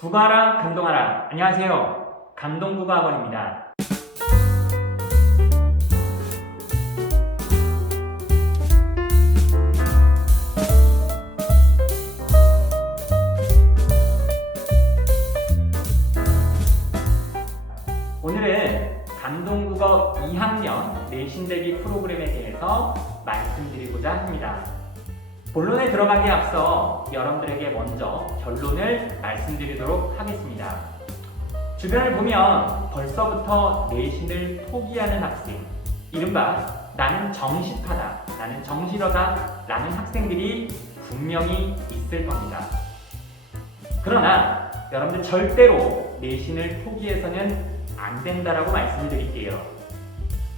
국어하라 감동하라. 안녕하세요. 감동국어학원입니다. 오늘은 감동국어 2학년 내신대비 프로그램에 대해서 말씀드리고자 합니다. 본론에 들어가기에 앞서 여러분들에게 먼저 결론을 말씀드리도록 하겠습니다. 주변을 보면 벌써부터 내신을 포기하는 학생, 이른바 나는 정시파다, 나는 정시러다 라는 학생들이 분명히 있을 겁니다. 그러나 여러분들 절대로 내신을 포기해서는 안 된다라고 말씀을 드릴게요.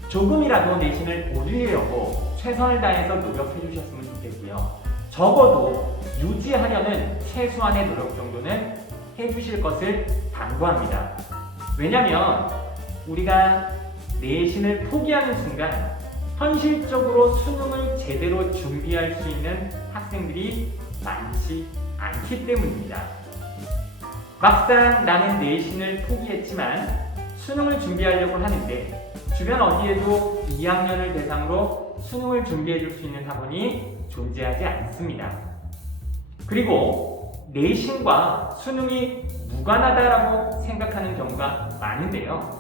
조금이라도 내신을 올리려고 최선을 다해서 노력해 주셨으면 좋겠고요. 적어도 유지하려는 최소한의 노력 정도는 해주실 것을 당부합니다. 왜냐하면 우리가 내신을 포기하는 순간 현실적으로 수능을 제대로 준비할 수 있는 학생들이 많지 않기 때문입니다. 막상 나는 내신을 포기했지만 수능을 준비하려고 하는데 주변 어디에도 2학년을 대상으로 수능을 준비해 줄 수 있는 학원이 존재하지 않습니다. 그리고 내신과 수능이 무관하다라고 생각하는 경우가 많은데요.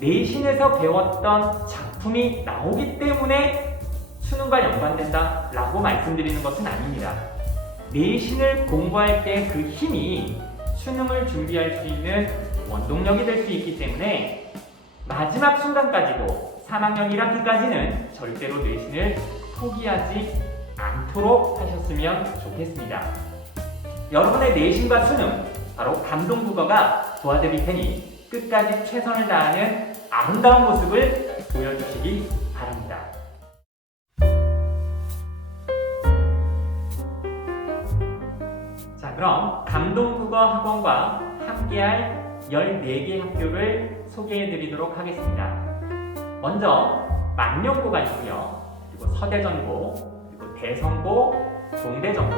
내신에서 배웠던 작품이 나오기 때문에 수능과 연관된다라고 말씀드리는 것은 아닙니다. 내신을 공부할 때 그 힘이 수능을 준비할 수 있는 원동력이 될 수 있기 때문에 마지막 순간까지도 3학년 1학기까지는 절대로 내신을 포기하지 않도록 하셨으면 좋겠습니다. 여러분의 내신과 수능, 바로 감동국어가 도와드릴 테니 끝까지 최선을 다하는 아름다운 모습을 보여주시기 바랍니다. 자, 그럼 감동국어 학원과 함께할 14개 학교를 소개해 드리도록 하겠습니다. 먼저 망령고가 있고요. 그리고 서대전고, 그리고 대성고, 동대전고,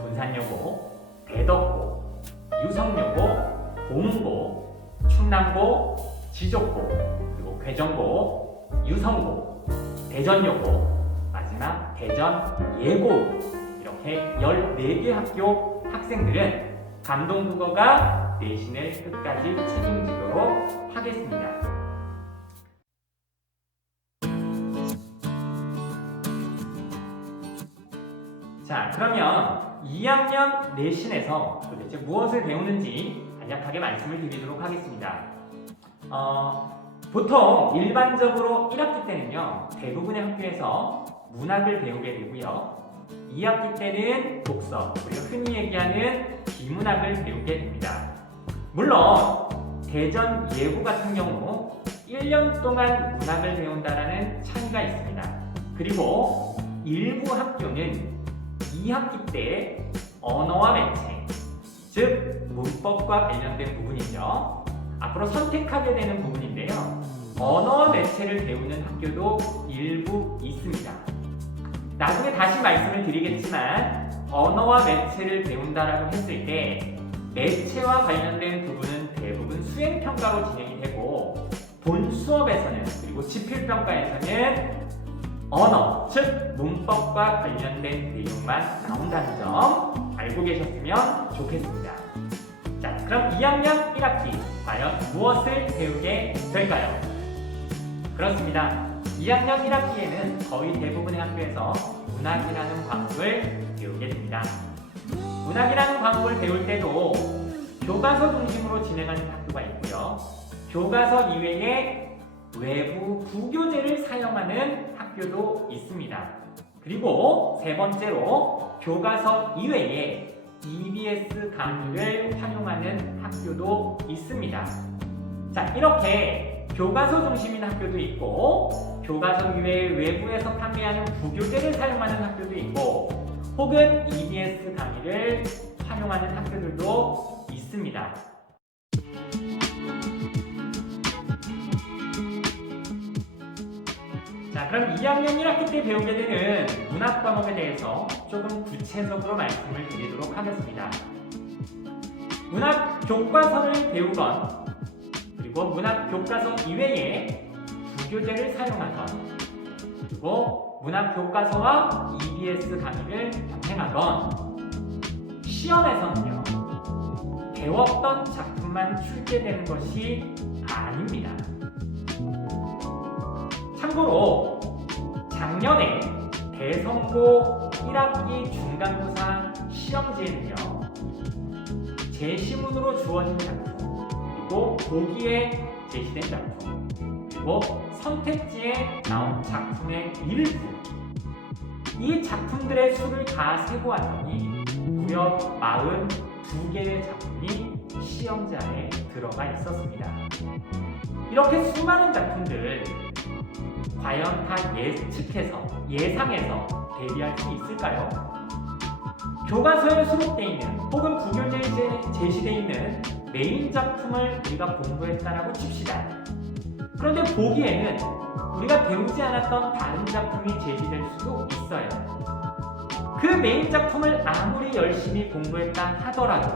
분산여고, 대덕고, 유성여고, 보문고, 충남고, 지족고, 그리고 괴정고, 유성고, 대전여고, 마지막 대전예고, 이렇게 14개 학교 학생들은 감동국어가 내신을 끝까지 책임지도록 하겠습니다. 자, 그러면 2학년 내신에서 도대체 무엇을 배우는지 간략하게 말씀을 드리도록 하겠습니다. 보통 일반적으로 1학기 때는요, 대부분의 학교에서 문학을 배우게 되고요. 2학기 때는 독서, 우리가 흔히 얘기하는 비문학을 배우게 됩니다. 물론 대전 예고 같은 경우 1년 동안 문학을 배운다는 차이가 있습니다. 그리고 일부 학교는 2학기 때 언어와 매체, 즉 문법과 관련된 부분이죠. 앞으로 선택하게 되는 부분인데요. 언어와 매체를 배우는 학교도 일부 있습니다. 나중에 다시 말씀을 드리겠지만 언어와 매체를 배운다라고 했을 때 매체와 관련된 부분은 대부분 수행평가로 진행이 되고 본 수업에서는 그리고 지필평가에서는 언어, 즉 문법과 관련된 내용만 나온다는 점 알고 계셨으면 좋겠습니다. 자, 그럼 2학년 1학기 과연 무엇을 배우게 될까요? 그렇습니다. 2학년 1학기에는 거의 대부분의 학교에서 문학이라는 과목을 배우게 됩니다. 문학이라는 과목을 배울 때도 교과서 중심으로 진행하는 학교가 있고요. 교과서 이외에 외부 부교재를 사용하는 학교도 있습니다. 그리고 세 번째로 교과서 이외에 EBS 강의를 활용하는 학교도 있습니다. 자, 이렇게 교과서 중심인 학교도 있고 교과서 이외에 외부에서 판매하는 부교재를 사용하는 학교도 있고 혹은 EBS 강의를 활용하는 학교들도 있습니다. 자, 그럼 2학년 1학기 때 배우게 되는 문학 과목에 대해서 조금 구체적으로 말씀을 드리도록 하겠습니다. 문학 교과서를 배우건 그리고 문학 교과서 이외에 부교재를 사용하건 그리고 문학 교과서와 EBS 강의를 병행하건 시험에서는요 배웠던 작품만 출제되는 것이 아닙니다. 참고로 작년에 대성고 1학기 중간고사 시험지에는요 제시문으로 주어진 작품 그리고 보기에 제시된 작품 그리고 선택지에 나온 작품의 일부 이 작품들의 수를 다 세고 왔더니 무려 42개의 작품이 시험지안에 들어가 있었습니다. 이렇게 수많은 작품들 과연 다 예측해서 예상해서 대비할 수 있을까요? 교과서에 수록되어 있는 혹은 부교재에 제시되어 있는 메인 작품을 우리가 공부했다라고 칩시다. 그런데 보기에는 우리가 배우지 않았던 다른 작품이 제시될 수도 있어요. 그 메인 작품을 아무리 열심히 공부했다 하더라도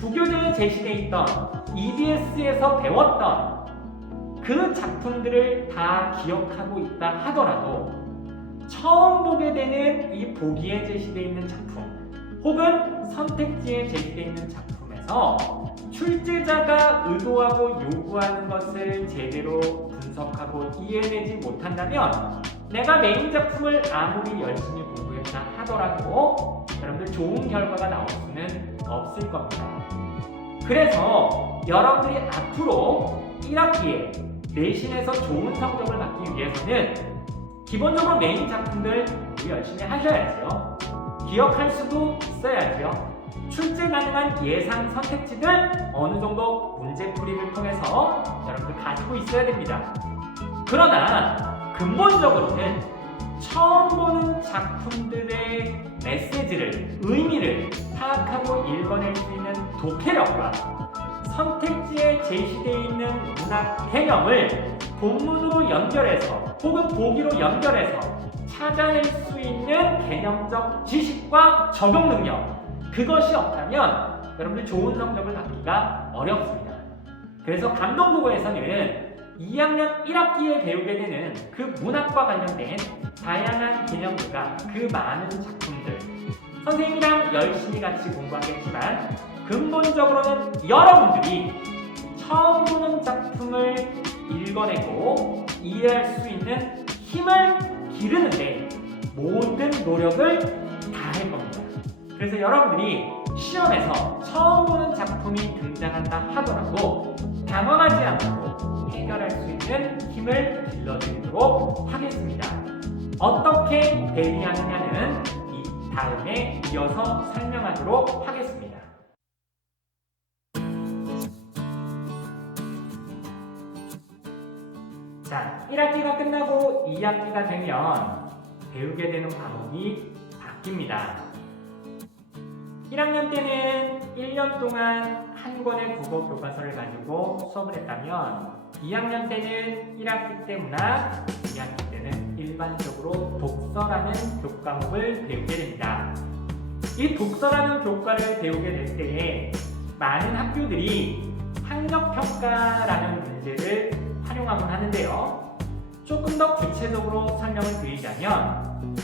부교재에 제시되어 있던 EBS에서 배웠던 그 작품들을 다 기억하고 있다 하더라도 처음 보게 되는 이 보기에 제시되어 있는 작품 혹은 선택지에 제시되어 있는 작품에서 출제자가 의도하고 요구하는 것을 제대로 분석하고 이해내지 못한다면 내가 메인 작품을 아무리 열심히 공부했다 하더라도 여러분들 좋은 결과가 나올 수는 없을 겁니다. 그래서 여러분들이 앞으로 1학기에 내신에서 좋은 성적을 받기 위해서는 기본적으로 메인 작품들 열심히 하셔야죠. 기억할 수도 있어야죠. 출제 가능한 예상 선택지들 어느 정도 문제풀이를 통해서 여러분들 가지고 있어야 됩니다. 그러나 근본적으로는 처음 보는 작품들의 메시지를, 의미를 파악하고 읽어낼 수 있는 독해력과 선택지에 제시되어 있는 문학 개념을 본문으로 연결해서 혹은 보기로 연결해서 찾아낼 수 있는 개념적 지식과 적용 능력 그것이 없다면 여러분들 좋은 성적을 받기가 어렵습니다. 그래서 감동국어에서는 2학년 1학기에 배우게 되는 그 문학과 관련된 다양한 개념들과 그 많은 작품들 선생님이랑 열심히 같이 공부하겠지만 근본적으로는 여러분들이 처음 보는 작품을 읽어내고 이해할 수 있는 힘을 기르는데 모든 노력을 다할 겁니다. 그래서 여러분들이 시험에서 처음 보는 작품이 등장한다 하더라도 당황하지 않고 해결할 수 있는 힘을 길러드리도록 하겠습니다. 어떻게 대비하느냐는 이 다음에 이어서 설명하도록 하겠습니다. 자, 1학기가 끝나고 2학기가 되면 배우게 되는 과목이 바뀝니다. 1학년 때는 1년 동안 한 권의 국어 교과서를 가지고 수업을 했다면 2학년 때는 1학기 때 문학, 2학기 때는 일반적으로 독서라는 교과목을 배우게 됩니다. 이 독서라는 교과를 배우게 될 때에 많은 학교들이 학력평가라는 문제를 활용하곤 하는데요. 조금 더 구체적으로 설명을 드리자면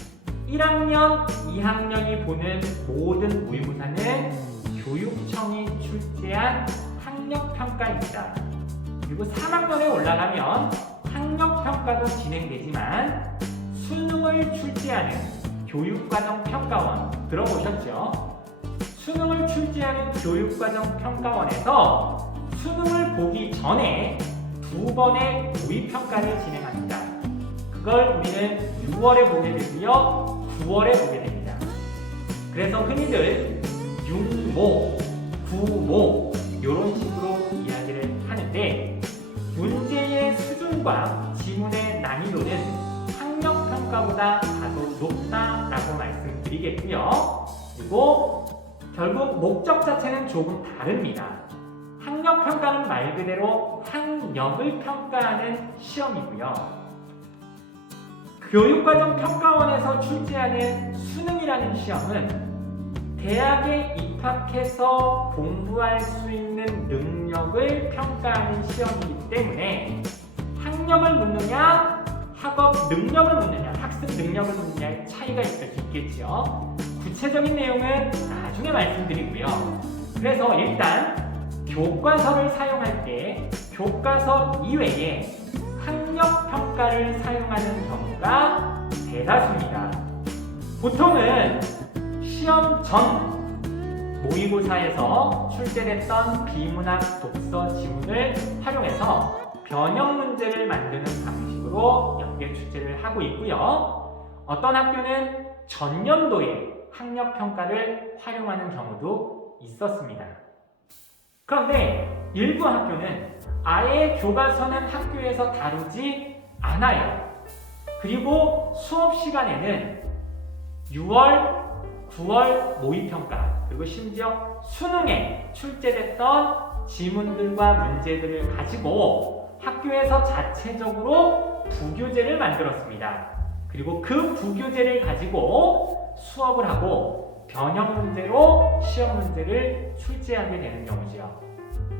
1학년, 2학년이 보는 모든 모의고사는 교육청이 출제한 학력평가입니다. 그리고 3학년에 올라가면 학력평가도 진행되지만 수능을 출제하는 교육과정평가원 들어보셨죠? 수능을 출제하는 교육과정평가원에서 수능을 보기 전에 2번의 모의평가를 진행합니다. 그걸 우리는 6월에 보게 되고요, 9월에 보게 됩니다. 그래서 흔히들 6모, 9모 이런 식으로 이야기를 하는데 문제의 수준과 지문의 난이도는 학력평가보다 다소 높다라고 말씀드리겠고요. 그리고 결국 목적 자체는 조금 다릅니다. 학력평가는 말 그대로 학력을 평가하는 시험이고요. 교육과정평가원에서 출제하는 수능이라는 시험은 대학에 입학해서 공부할 수 있는 능력을 평가하는 시험이기 때문에 학력을 묻느냐, 학업 능력을 묻느냐, 학습 능력을 묻느냐의 차이가 있겠죠. 구체적인 내용은 나중에 말씀드리고요. 그래서 일단 교과서를 사용할 때 교과서 이외에 학력 평가를 사용하는 경우가 대다수입니다. 보통은 시험 전 모의고사에서 출제됐던 비문학 독서 지문을 활용해서 변형 문제를 만드는 방식으로 연계 출제를 하고 있고요. 어떤 학교는 전년도에 학력 평가를 활용하는 경우도 있었습니다. 그런데 일부 학교는 아예 교과서는 학교에서 다루지 않아요. 그리고 수업 시간에는 6월, 9월 모의평가, 그리고 심지어 수능에 출제됐던 지문들과 문제들을 가지고 학교에서 자체적으로 부교재를 만들었습니다. 그리고 그 부교재를 가지고 수업을 하고 변형 문제로 시험 문제를 출제하게 되는 경우죠.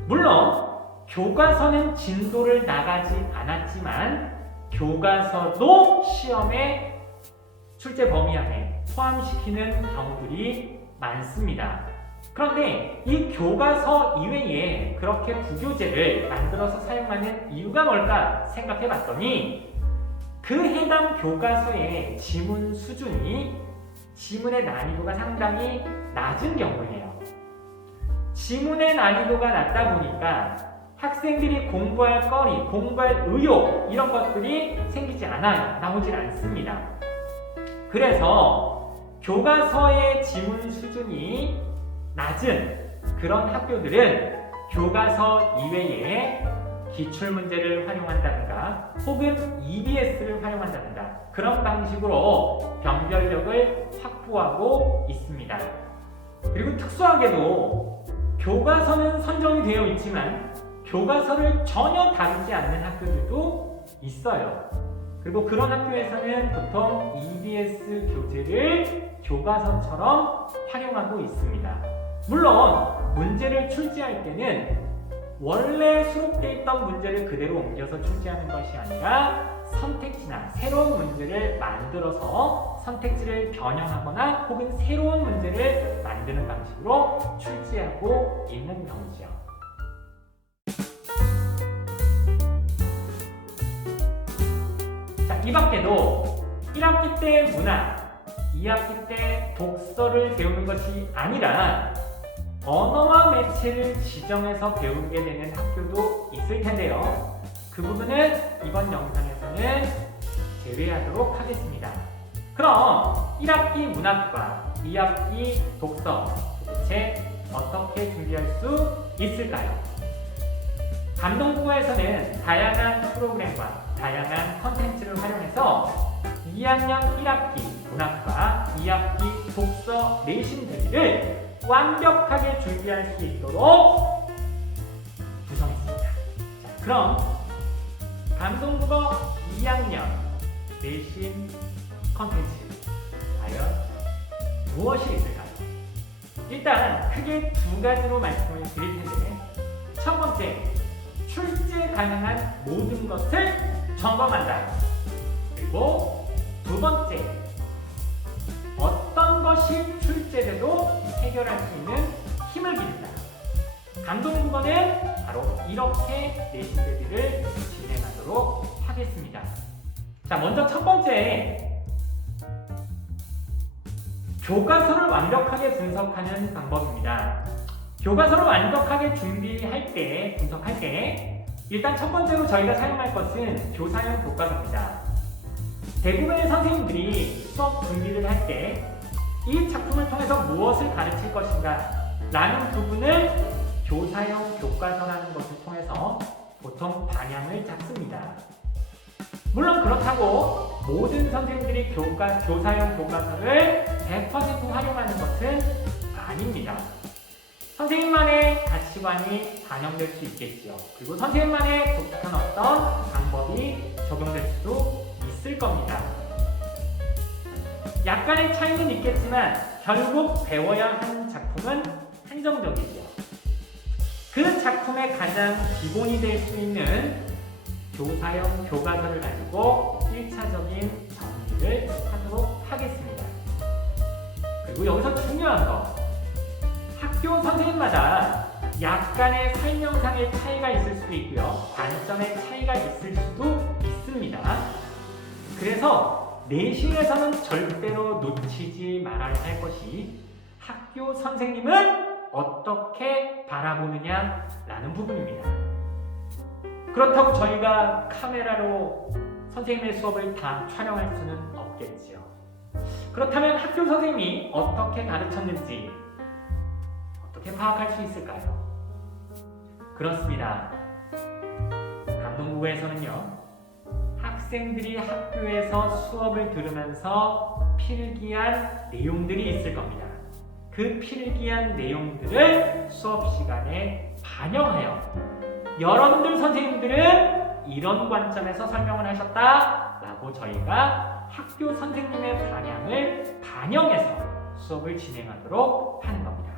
물론 교과서는 진도를 나가지 않았지만 교과서도 시험의 출제 범위 안에 포함시키는 경우들이 많습니다. 그런데 이 교과서 이외에 그렇게 부교재를 만들어서 사용하는 이유가 뭘까 생각해 봤더니 그 해당 교과서의 지문 수준이 지문의 난이도가 상당히 낮은 경우예요. 지문의 난이도가 낮다 보니까 학생들이 공부할 거리, 공부할 의욕 이런 것들이 생기지 않아요. 나오질 않습니다. 그래서 교과서의 지문 수준이 낮은 그런 학교들은 교과서 이외에 기출문제를 활용한다든가 혹은 EBS를 활용한다든가 그런 방식으로 변별력을 확보하고 있습니다. 그리고 특수하게도 교과서는 선정이 되어 있지만 교과서를 전혀 다루지 않는 학교들도 있어요. 그리고 그런 학교에서는 보통 EBS 교재를 교과서처럼 활용하고 있습니다. 물론 문제를 출제할 때는 원래 수록되어 있던 문제를 그대로 옮겨서 출제하는 것이 아니라 선택지나 새로운 문제를 만들어서 선택지를 변형하거나 혹은 새로운 문제를 만드는 방식으로 출제하고 있는 경우죠. 자, 이 밖에도 1학기 때 문학, 2학기 때 독서를 배우는 것이 아니라 언어와 매체를 지정해서 배우게 되는 학교도 있을 텐데요. 그 부분은 이번 영상에서는 제외하도록 하겠습니다. 그럼 1학기 문학과 2학기 독서 도대체 어떻게 준비할 수 있을까요? 감동국어에서는 다양한 프로그램과 다양한 컨텐츠를 활용해서 2학년 1학기 문학과 2학기 독서 내신 대비를 완벽하게 준비할 수 있도록 구성했습니다. 자, 그럼 감동국어 2학년 내신 컨텐츠 과연 무엇이 있을까요? 일단 크게 두 가지로 말씀을 드릴 텐데 첫 번째, 출제 가능한 모든 것을 점검한다. 그리고 두 번째, 어떤 것이 출제돼도 해결할 수 있는 힘을 기른다. 감동국어는 바로 이렇게 내신 대비를 진행하도록 하겠습니다. 자, 먼저 첫 번째, 교과서를 완벽하게 분석하는 방법입니다. 교과서를 완벽하게 준비할 때, 분석할 때 일단 첫 번째로 저희가 사용할 것은 교사형 교과서입니다. 대부분의 선생님들이 수업 준비를 할 때 이 작품을 통해서 무엇을 가르칠 것인가 라는 부분을 교사형 교과서라는 것을 통해서 보통 방향을 잡습니다. 물론 그렇다고 모든 선생님들이 교사형 교과서를 100% 활용하는 것은 아닙니다. 선생님만의 가치관이 반영될 수 있겠죠. 그리고 선생님만의 독특한 어떤 방법이 적용될 수도 있을 겁니다. 약간의 차이는 있겠지만 결국 배워야 하는 작품은 한정적이죠. 그 작품의 가장 기본이 될 수 있는 교사형 교과서를 가지고 1차적인 정리를 하도록 하겠습니다. 그리고 여기서 중요한 거, 학교 선생님마다 약간의 설명상의 차이가 있을 수도 있고요. 관점의 차이가 있을 수도 있습니다. 그래서 내신에서는 절대로 놓치지 말아야 할 것이 학교 선생님은 어떻게 바라보느냐라는 부분입니다. 그렇다고 저희가 카메라로 선생님의 수업을 다 촬영할 수는 없겠지요. 그렇다면 학교 선생님이 어떻게 가르쳤는지 어떻게 파악할 수 있을까요? 그렇습니다. 감동국어에서는요, 학생들이 학교에서 수업을 들으면서 필기한 내용들이 있을 겁니다. 그 필기한 내용들을 수업 시간에 반영하여 여러분들 선생님들은 이런 관점에서 설명을 하셨다라고 저희가 학교 선생님의 방향을 반영해서 수업을 진행하도록 하는 겁니다.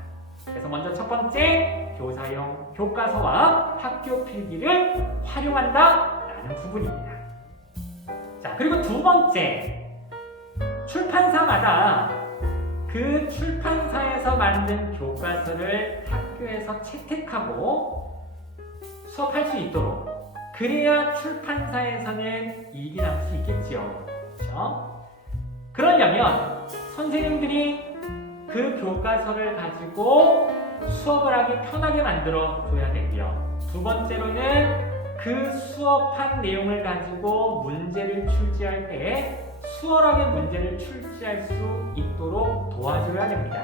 그래서 먼저 첫 번째, 교사형 교과서와 학교 필기를 활용한다라는 부분입니다. 자, 그리고 두 번째, 출판사마다 그 출판사에서 만든 교과서를 학교에서 채택하고 수업할 수 있도록, 그래야 출판사에서는 이익이 날 수 있겠죠. 그렇죠? 그러려면 선생님들이 그 교과서를 가지고 수업을 하기 편하게 만들어 줘야 되고요. 두 번째로는 그 수업한 내용을 가지고 문제를 출제할 때 수월하게 문제를 출제할 수 있도록 도와줘야 됩니다.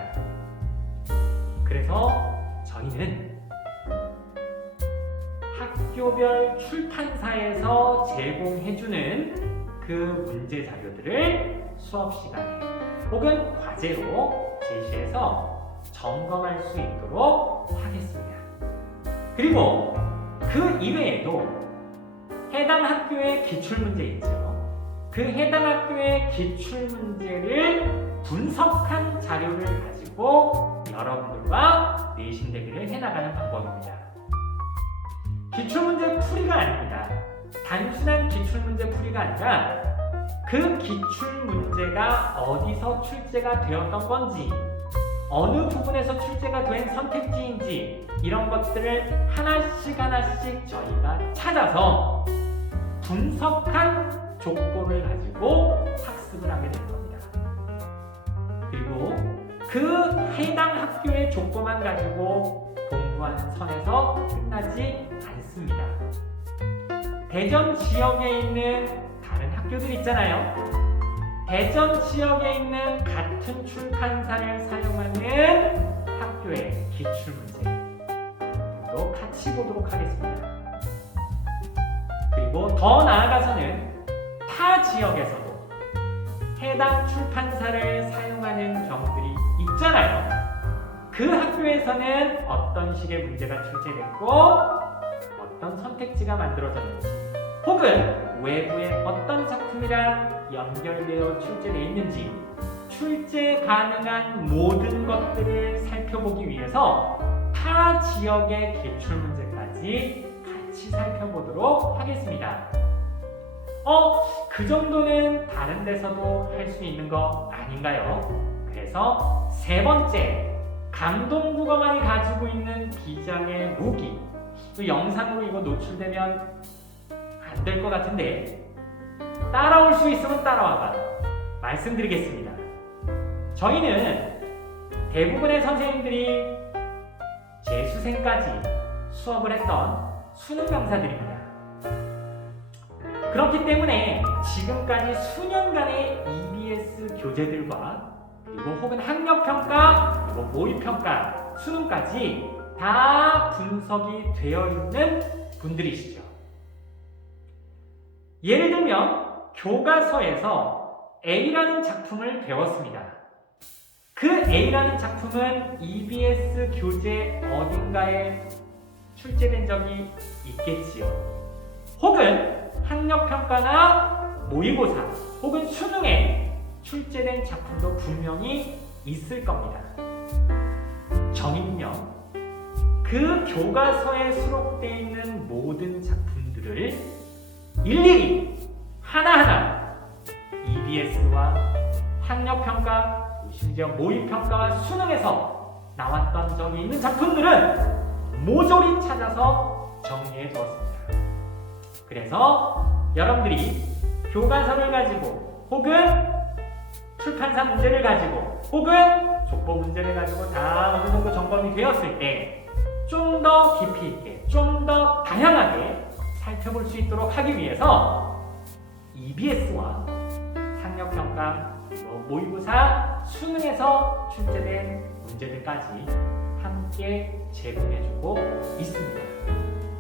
그래서 저희는 학교별 출판사에서 제공해주는 그 문제 자료들을 수업 시간에 혹은 과제로 제시해서 점검할 수 있도록 하겠습니다. 그리고 그 이외에도 해당 학교의 기출문제 있죠. 그 해당 학교의 기출문제를 분석한 자료를 가지고 여러분들과 내신 대비를 해나가는 방법입니다. 기출문제 풀이가 아닙니다. 단순한 기출문제 풀이가 아니라 그 기출문제가 어디서 출제가 되었던 건지, 어느 부분에서 출제가 된 선택지인지, 이런 것들을 하나씩 하나씩 저희가 찾아서 분석한 족보를 가지고 학습을 하게 되는 겁니다. 그리고 그 해당 학교의 족보만 가지고 공부하는 선에서 끝나지 않습니다. 대전 지역에 있는 다른 학교들 있잖아요. 대전 지역에 있는 같은 출판사를 사용하는 학교의 기출문제도 같이 보도록 하겠습니다. 그리고 더 나아가서는 타 지역에서도 해당 출판사를 사용하는 경우들이 있잖아요. 그 학교에서는 어떤 식의 문제가 출제됐고 어떤 선택지가 만들어졌는지, 혹은 외부의 어떤 작품이랑 연결되어 출제되어 있는지, 출제 가능한 모든 것들을 살펴보기 위해서 타 지역의 기출문제까지 같이 살펴보도록 하겠습니다. 그 정도는 다른 데서도 할 수 있는 거 아닌가요? 그래서 세 번째, 감동국어만이 가지고 있는 비장의 무기. 또 영상으로 이거 노출되면 안 될 것 같은데 따라올 수 있으면 따라와봐. 말씀드리겠습니다. 저희는 대부분의 선생님들이 재수생까지 수업을 했던 수능 강사들입니다. 그렇기 때문에 지금까지 수년간의 EBS 교재들과 그리고 혹은 학력평가, 그리고 모의평가, 수능까지 다 분석이 되어 있는 분들이시죠. 예를 들면 교과서에서 A라는 작품을 배웠습니다. 그 A라는 작품은 EBS 교재 어딘가에 출제된 적이 있겠지요. 혹은 학력평가나 모의고사 혹은 수능에 출제된 작품도 분명히 있을 겁니다. 저는요, 그 교과서에 수록되어 있는 모든 작품들을 일일이 하나하나 EBS와 학력평가, 심지어 모의평가와 수능에서 나왔던 적이 있는 작품들은 모조리 찾아서 정리해 두었습니다. 그래서 여러분들이 교과서를 가지고 혹은 출판사 문제를 가지고 혹은 족보 문제를 가지고 다 어느 정도 점검이 되었을 때 좀 더 깊이 있게, 좀 더 다양하게 살펴볼 수 있도록 하기 위해서 EBS와 학력평가, 모의고사, 수능에서 출제된 문제들까지 함께 제공해주고 있습니다.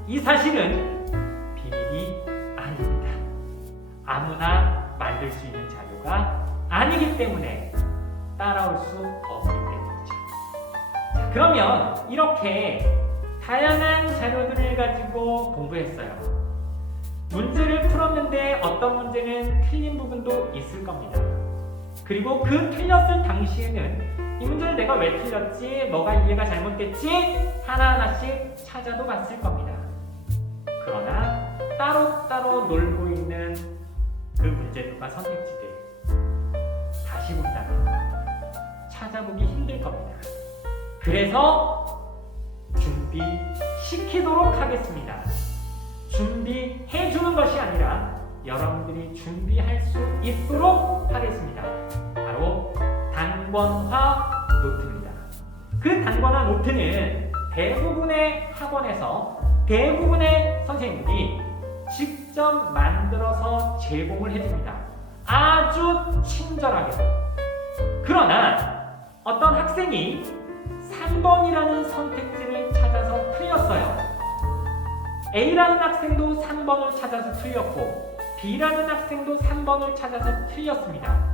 이 사실은 비밀이 아닙니다. 아무나 만들 수 있는 자료가 아니기 때문에 따라올 수 없기 때문이죠. 자, 그러면 이렇게 다양한 자료들을 가지고 공부했어요. 문제를 풀었는데 어떤 문제는 틀린 부분도 있을 겁니다. 그리고 그 틀렸을 당시에는 이 문제를 내가 왜 틀렸지? 뭐가 이해가 잘못됐지? 하나하나씩 찾아도 봤을 겁니다. 그러나 따로따로 놀고 있는 그 문제들과 선택지들 다시 본다면 찾아보기 힘들 겁니다. 그래서 준비시키도록 하겠습니다. 준비해주는 것이 아니라 여러분들이 준비할 수 있도록 하겠습니다. 바로 단권화 노트입니다. 그 단권화 노트는 대부분의 학원에서 대부분의 선생님들이 직접 만들어서 제공을 해줍니다. 아주 친절하게. 그러나 어떤 학생이 3번이라는 선택지를 찾아서 틀렸어요. A라는 학생도 3번을 찾아서 틀렸고 B라는 학생도 3번을 찾아서 틀렸습니다.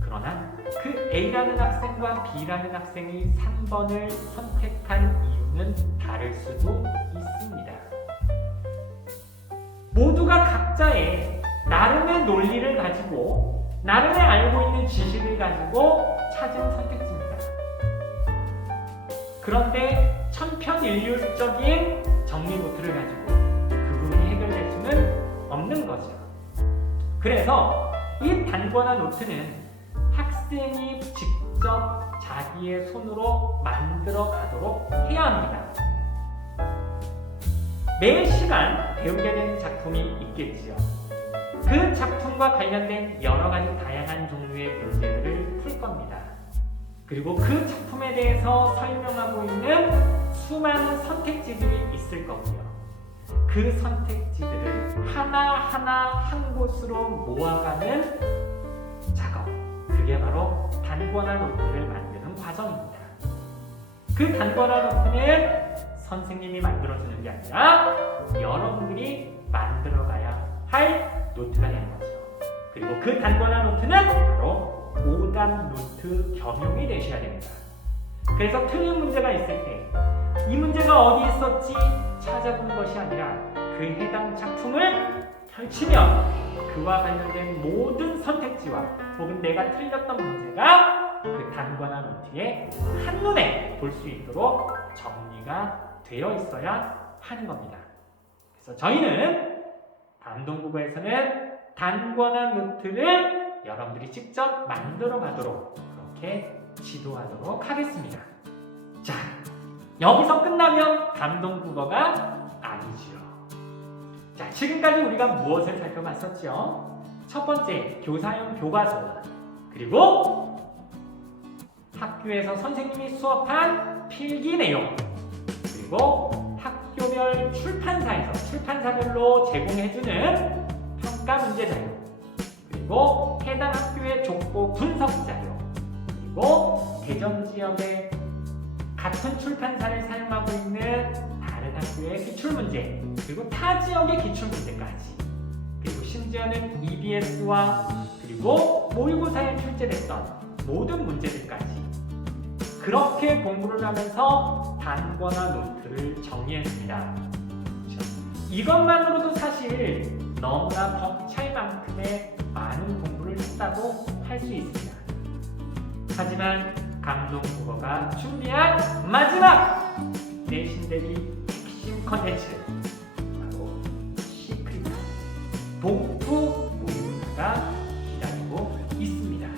그러나 그 A라는 학생과 B라는 학생이 3번을 선택한 이유는 다를 수도 있습니다. 모두가 각자의 나름의 논리를 가지고 나름의 알고 있는 지식을 가지고 찾은 선택지입니다. 그런데 천편일률적인 정리 노트를 가지고 그 부분이 해결될 수는 없는 거죠. 그래서 이 단권화 노트는 학생이 직접 자기의 손으로 만들어 가도록 해야 합니다. 매 시간 배우게 되는 작품이 있겠지요. 그 작품과 관련된 여러 가지 다양한 종류의 문제들을 풀 겁니다. 그리고 그 작품에 대해서 설명하고 있는 수많은 선택지들이 있을 거고요. 그 선택지들을 하나하나 한 곳으로 모아가는 작업, 그게 바로 단권화 노트를 만드는 과정입니다. 그 단권화 노트는 선생님이 만들어주는 게 아니라 여러분들이 만들어가야 할 노트가 되는 거죠. 그리고 그 단권화 노트는 바로 오답 노트 겸용이 되셔야 됩니다. 그래서 틀린 문제가 있을 때 이 문제가 어디 있었지 찾아보는 것이 아니라 그 해당 작품을 펼치면 그와 관련된 모든 선택지와 혹은 내가 틀렸던 문제가 그 단권화 노트에 한눈에 볼 수 있도록 정리가 되어 있어야 하는 겁니다. 그래서 저희는 담동국어에서는 단권화 노트를 여러분들이 직접 만들어 가도록 그렇게 지도하도록 하겠습니다. 자, 여기서 끝나면 담동국어가 아니지요. 자, 지금까지 우리가 무엇을 살펴봤었죠? 첫 번째, 교사용 교과서와 그리고 학교에서 선생님이 수업한 필기 내용, 그리고 학교별 출판사에서 출판사별로 제공해주는 평가 문제 자료, 그리고 해당 학교의 족보 분석 자료, 그리고 대전 지역의 같은 출판사를 사용하고 있는 다른 학교의 기출문제, 그리고 타 지역의 기출문제까지, 그리고 심지어는 EBS와 그리고 모의고사에 출제됐던 모든 문제들까지 그렇게 공부를 하면서 단권화 노트를 정리했습니다. 이것만으로도 사실 너무나 벅찰 만큼의 많은 공부를 했다고 할 수 있습니다. 하지만 감동국어가 준비한 마지막 내신 대비 핵심 컨텐츠, 바로 시크릿 독후 모의고사가 기다리고 있습니다.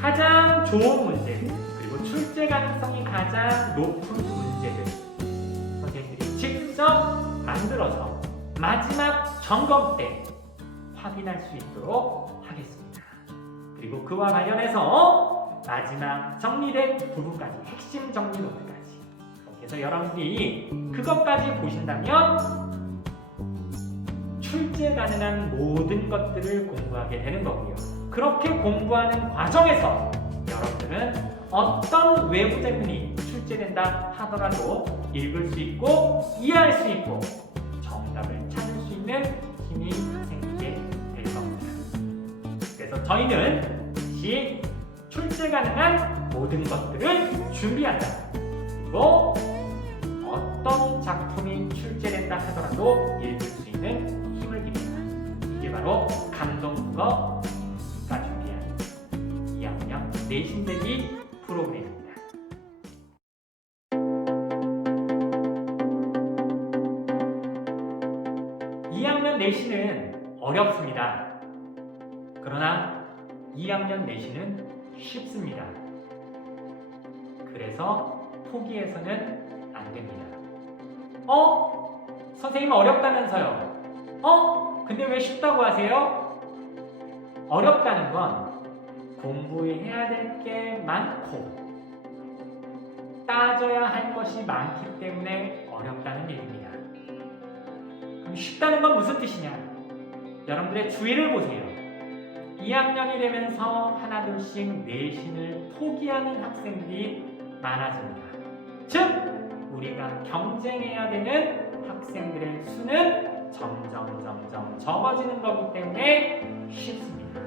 가장 좋은 문제들, 그리고 출제 가능성이 가장 높은 문제들 선생님들이 직접 만들어서 마지막 점검 때 확인할 수 있도록 하겠습니다. 그리고 그와 관련해서 마지막 정리된 부분까지, 핵심 정리 노트까지, 그렇게 해서 여러분들이 그것까지 보신다면 출제 가능한 모든 것들을 공부하게 되는 거고요. 그렇게 공부하는 과정에서 여러분들은 어떤 외부 재문이 출제된다 하더라도 읽을 수 있고 이해할 수 있고 정답을 찾을 수 있는 힘이 생기게 될 겁니다. 그래서 저희는 시 출제 가능한 모든 것들을 준비한다. 그리고 어떤 작품이 출제된다 하더라도 읽을 수 있는 힘을 깁니다. 이게 바로 감동국어가 준비한 2학년 내신 대비 프로그램입니다. 2학년 내신은 어렵습니다. 그러나 2학년 내신은 쉽습니다. 그래서 포기해서는 안 됩니다. 선생님 어렵다면서요? 근데 왜 쉽다고 하세요? 어렵다는 건 공부해야 될 게 많고 따져야 할 것이 많기 때문에 어렵다는 얘기입니다. 그럼 쉽다는 건 무슨 뜻이냐? 여러분들의 주위를 보세요. 2학년이 되면서 하나둘씩 내신을 포기하는 학생들이 많아집니다. 즉, 우리가 경쟁해야 되는 학생들의 수는 점점 적어지는 거기 때문에 쉽습니다.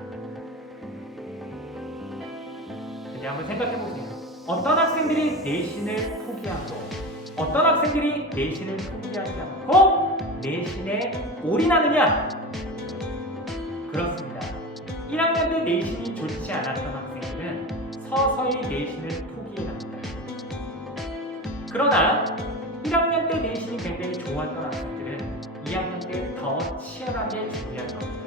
근데 한번 생각해 보세요. 어떤 학생들이 내신을 포기하고 어떤 학생들이 내신을 포기하지 않고 내신에 올인하느냐? 그렇습니다. 1학년 때 내신이 좋지 않았던 학생들은 서서히 내신을 포기해갑니다. 그러나 1학년 때 내신이 굉장히 좋았던 학생들은 2학년 때 더 치열하게 준비할 겁니다.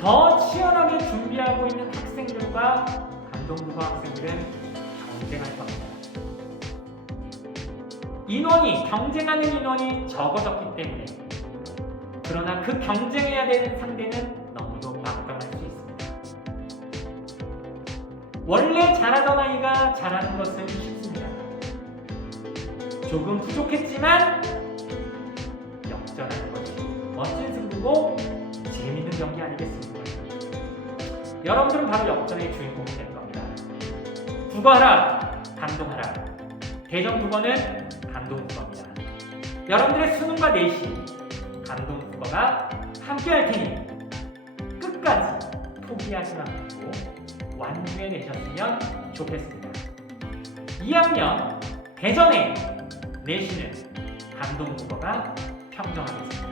더 치열하게 준비하고 있는 학생들과 감동국어 학생들은 경쟁할 겁니다. 경쟁하는 인원이 적어졌기 때문에, 그러나 그 경쟁해야 되는 상대는 너무도 막강할 수 있습니다. 원래 잘하던 아이가 잘하는 것은 쉽습니다. 조금 부족했지만 역전하는 것이 멋진 승부고 재밌는 경기 아니겠습니까? 여러분들은 바로 역전의 주인공이 될 겁니다. 국어하라, 감동하라. 대전국어는 감동국어입니다. 여러분들의 수능과 내신, 감동국어가 함께 할 테니 끝까지 포기하지 않고 완주해 내셨으면 좋겠습니다. 2학년 대전의 내신은 감동국어가 평정하겠습니다.